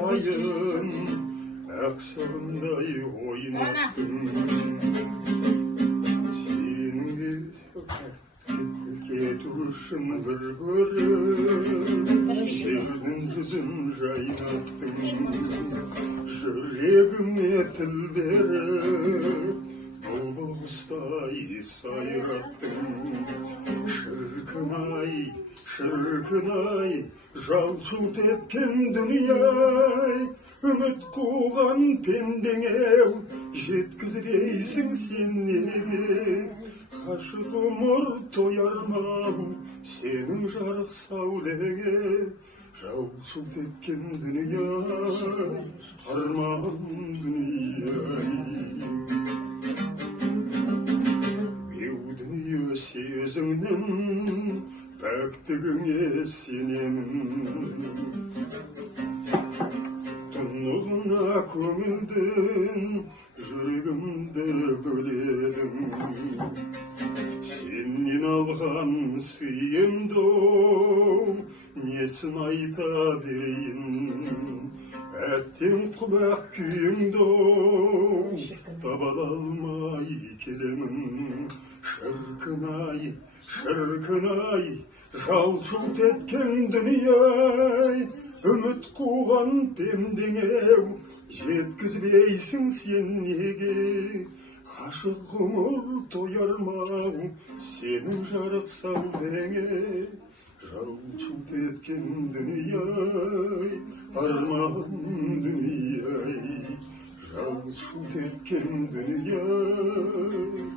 сайын ақшағындай ойнаттым сенің кету үшін бір көріп жердің жүзін жайнаттым жүрегіме тіл беріп бұлбұл құстай сайраттың шіркін-ай жалт-жұлт еткен дүние-ай үміт қуған пендеңе-ау жеткізбейсің сен неге ғашық ғұмыр тояр ма сенің жарық сәулеңе жалт-жұлт еткен дүние-ай арман дүние-ай беу дүние сезіңнің пәктігіңе сенемін тұнығына көңілдің жүрегімді бөледің сенен алған сыйымды несін айта берейін әттең құлақ күйіңді таба алмай келемін шіркін-ай жалт-жұлт еткен дүние-ай үміт қуған пендеңе-ау жеткізбейсің сен неге ғашық ғұмыр тояр ма сенің жарық сәулеңе жалт-жұлт еткен дүние-ай арман дүние-ай жалт-жұлт еткен дүние-ай